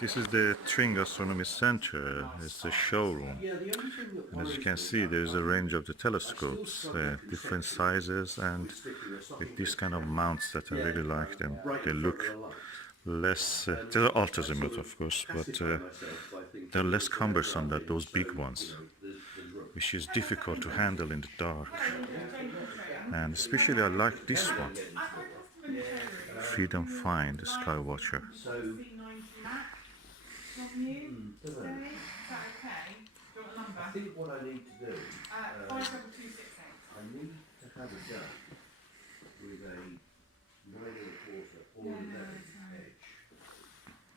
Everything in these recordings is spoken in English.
This is the Tring Astronomy Center. It's the showroom. And as you can see, there's a range of the telescopes, different sizes, and with these kind of mounts that I really like them. They look less, they're ultra-azimuth of course, but they're less cumbersome than those big ones, which is difficult to handle in the dark. And especially I like this one, Freedom Find, the Skywatcher. I think what I need to do, 52268. I need to have a go with a 9 1/4 or 11 edge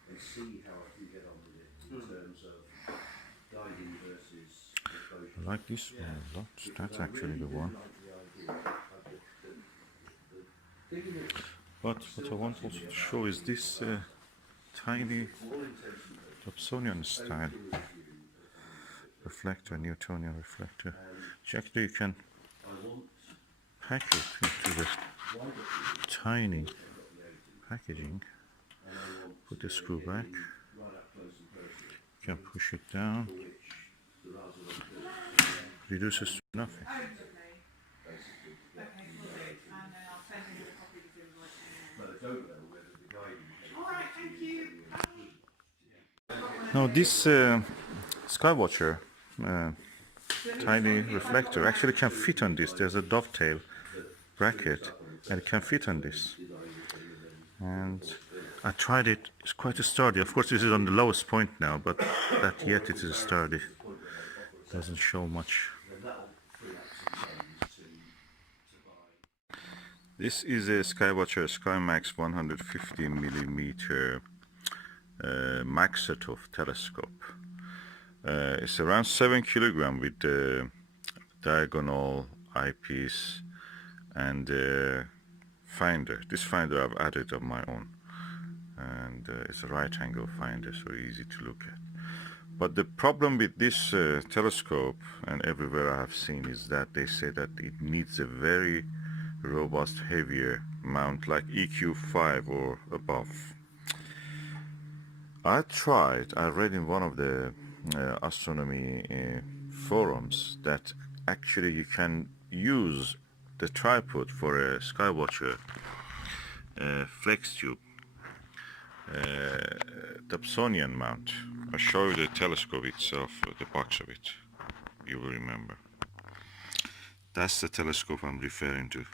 and see how I can get on with it in terms of guiding versus exposure. I like this one a lot. That's actually the one. But what I want also to show is this tiny Dobsonian style reflector, Newtonian reflector, which actually you can pack it into the tiny packaging. Put the screw back, you can push it down, reduces to nothing. Now this Skywatcher tiny reflector actually can fit on this. There's a dovetail bracket and it can fit on this. And I tried it, it's quite sturdy. Of course this is on the lowest point now, but that yet it is sturdy. Doesn't show much. This is a Skywatcher Skymax 150mm Maksutov telescope. It's around 7 kg with diagonal eyepiece and finder. This finder I've added on my own, and it's a right angle finder, so easy to look at. But the problem with this telescope, and everywhere I have seen, is that they say that it needs a very robust, heavier mount like EQ5 or above. I read in one of the astronomy forums that actually you can use the tripod for a Skywatcher Flextube Dobsonian mount. I'll show you the telescope itself, the box of it, you will remember. That's the telescope I'm referring to,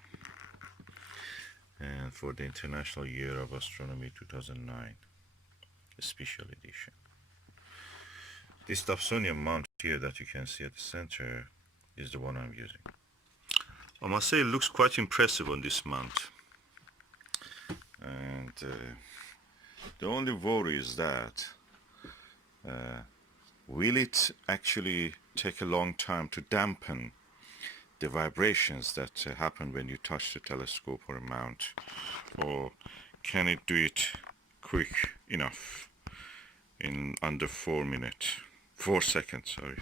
and for the International Year of Astronomy 2009, a special edition. This Dobsonian mount here that you can see at the center is the one I'm using. I must say it looks quite impressive on this mount, and the only worry is that will it actually take a long time to dampen the vibrations that happen when you touch the telescope or a mount, or can it do it quick enough in under 4 seconds, sorry.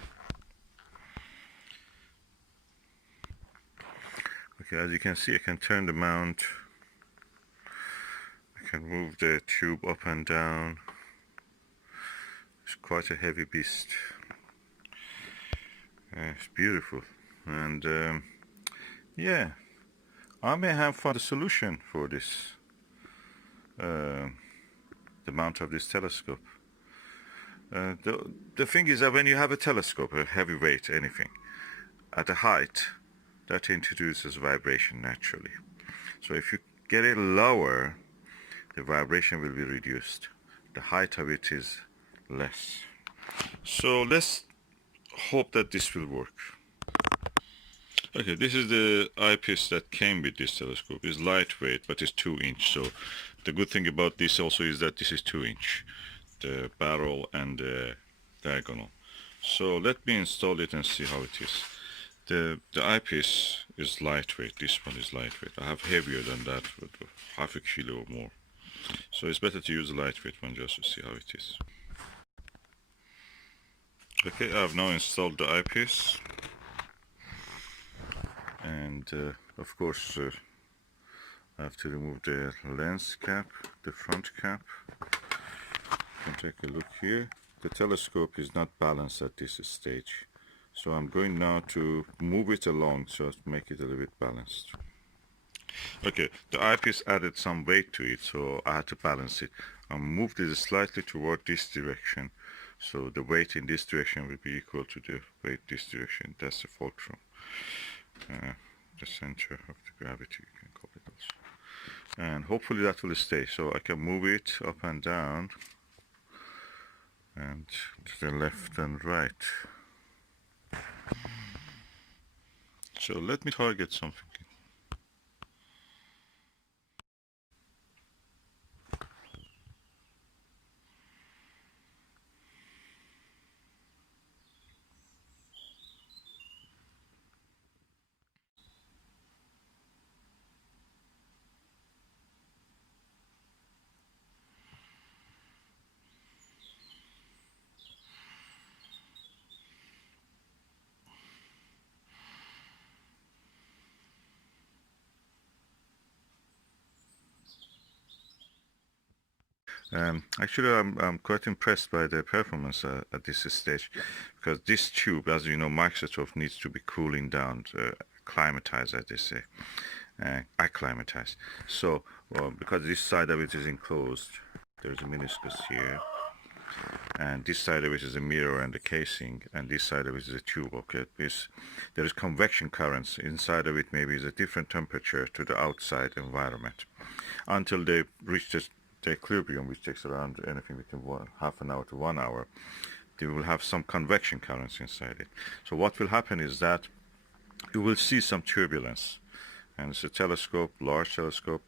Okay, as you can see, I can turn the mount, I can move the tube up and down. It's quite a heavy beast. It's beautiful, and yeah, I may have found a solution for this, the mount of this telescope. The thing is that when you have a telescope, a heavy weight, anything, at a height, that introduces vibration naturally. So if you get it lower, the vibration will be reduced. The height of it is less. So let's hope that this will work. Okay, this is the eyepiece that came with this telescope. It's lightweight, but it's 2-inch. So the good thing about this also is that this is 2-inch, the barrel and the diagonal. So let me install it and see how it is. The eyepiece is lightweight. This one is lightweight. I have heavier than that, with half a kilo or more. So it's better to use a lightweight one just to see how it is. Okay, I've now installed the eyepiece, and of course I have to remove the lens cap, the front cap, can take a look here. The telescope is not balanced at this stage, so I'm going now to move it along so to make it a little bit balanced. Okay, the eyepiece added some weight to it, so I had to balance it. I moved it slightly toward this direction, so the weight in this direction will be equal to the weight this direction. That's the fulcrum, the center of the gravity, you can call it also. And hopefully that will stay, so I can move it up and down, and to the left and right. So let me target something. Actually, I'm quite impressed by the performance at this stage, because this tube, as you know, Maksutov needs to be cooling down, acclimatize, as they say, acclimatize. So, because this side of it is enclosed, there's a meniscus here, and this side of it is a mirror and a casing, and this side of it is a tube. Okay, there is convection currents inside of it. Maybe is a different temperature to the outside environment, until they reach the equilibrium, which takes around anything between half an hour to 1 hour. They will have some convection currents inside it. So what will happen is that you will see some turbulence, and it's a telescope, large telescope.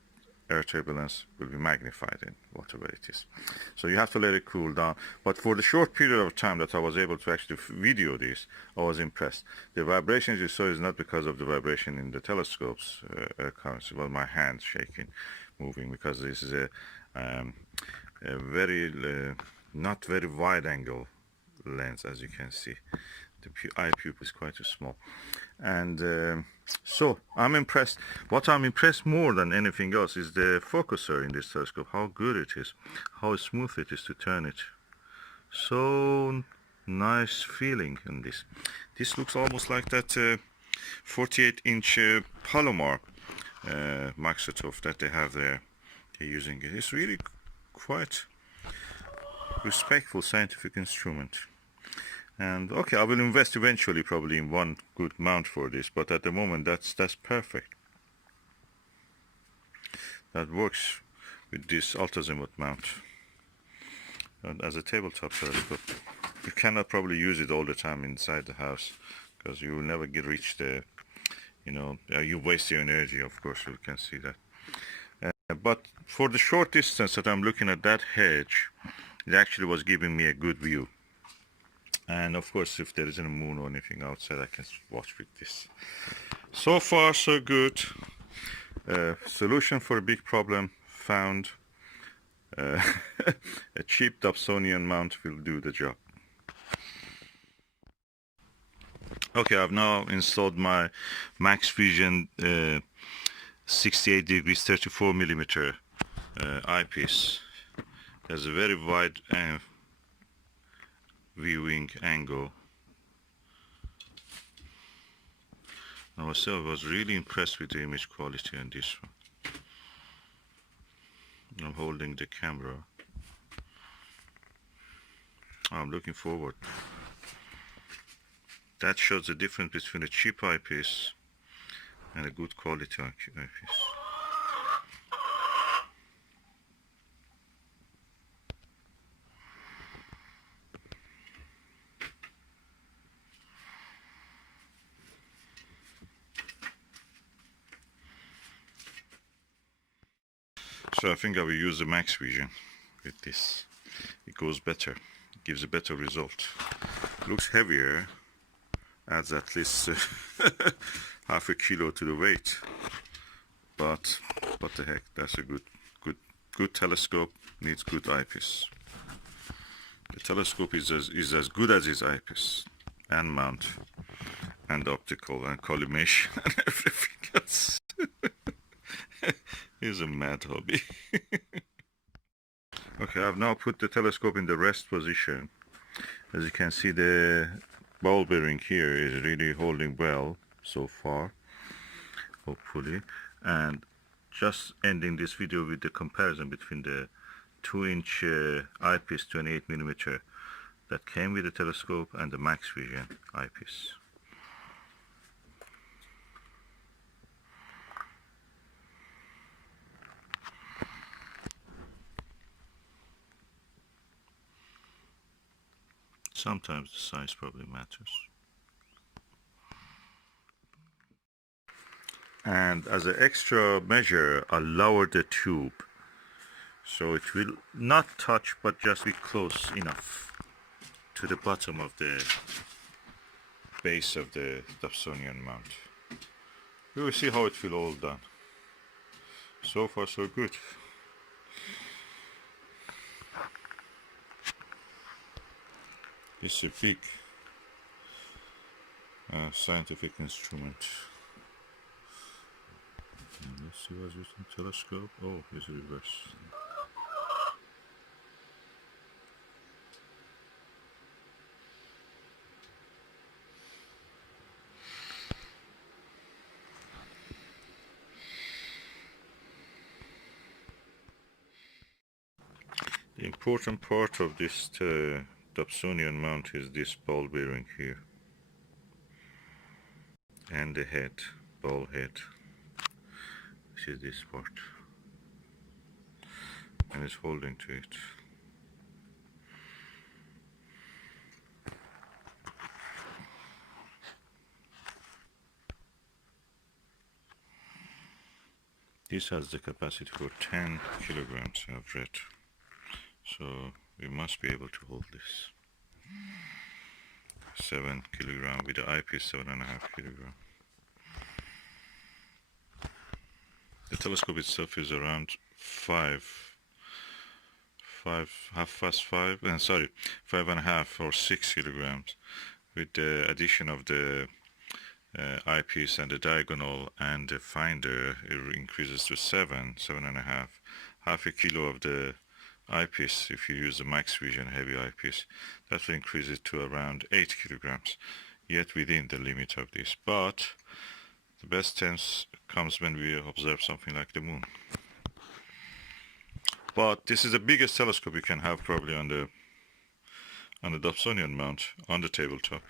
Air turbulence will be magnified in whatever it is. So you have to let it cool down. But for the short period of time that I was able to actually video this, I was impressed. The vibrations you saw is not because of the vibration in the telescope's currents. Well, my hand shaking, moving, because this is a very not very wide angle lens, as you can see. The eye pupil is quite small, and so I'm impressed. What I'm impressed more than anything else is the focuser in this telescope, how good it is, how smooth it is to turn it. So nice feeling in this. This looks almost like that 48-inch Palomar Maksutov that they have there. They're using it. It's really quite respectful scientific instrument. And okay, I will invest eventually probably in one good mount for this, but at the moment that's perfect. That works with this ultrazimuth mount. And as a tabletop telescope, you cannot probably use it all the time inside the house, because you will never reach the, you waste your energy, of course, you can see that. But for the short distance that I'm looking at that hedge, it actually was giving me a good view. And of course, if there isn't a moon or anything outside, I can watch with this. So far, so good. Solution for a big problem found. A cheap Dobsonian mount will do the job. Okay, I've now installed my Max Vision 68 degrees 34 millimeter eyepiece. Has a very wide viewing angle. I was really impressed with the image quality on this one. I'm holding the camera. I'm looking forward. That shows the difference between a cheap eyepiece and a good quality eyepiece. So I think I will use the Max Vision with this. It goes better, it gives a better result. Looks heavier, adds at least half a kilo to the weight. But what the heck, that's a good telescope, needs good eyepiece. The telescope is as good as its eyepiece, and mount, and optical, and collimation, and everything else. It's a mad hobby. Okay, I've now put the telescope in the rest position. As you can see, the ball bearing here is really holding well so far, hopefully. And just ending this video with the comparison between the 2-inch eyepiece 28mm that came with the telescope and the Max Vision eyepiece. Sometimes the size probably matters. And as an extra measure, I lowered the tube so it will not touch but just be close enough to the bottom of the base of the Dobsonian mount. We will see how it will all done. So far so good. It's a big scientific instrument. And let's see what's using telescope. Oh, it's reverse. The important part of this Dobsonian mount is this ball bearing here and the head, ball head, which is this part, and it's holding to it. This has the capacity for 10 kilograms, I've read, so we must be able to hold this. 7 kilogram with the eyepiece, 7.5 kilogram. The telescope itself is around 5.5 or 6 kilograms. With the addition of the eyepiece and the diagonal and the finder, it increases to 7.5. Half a kilo of the eyepiece, if you use the Max Vision heavy eyepiece, that will increase it to around 8 kilograms, yet within the limit of this. But the best chance comes when we observe something like the moon. But this is the biggest telescope you can have probably on the Dobsonian mount on the tabletop.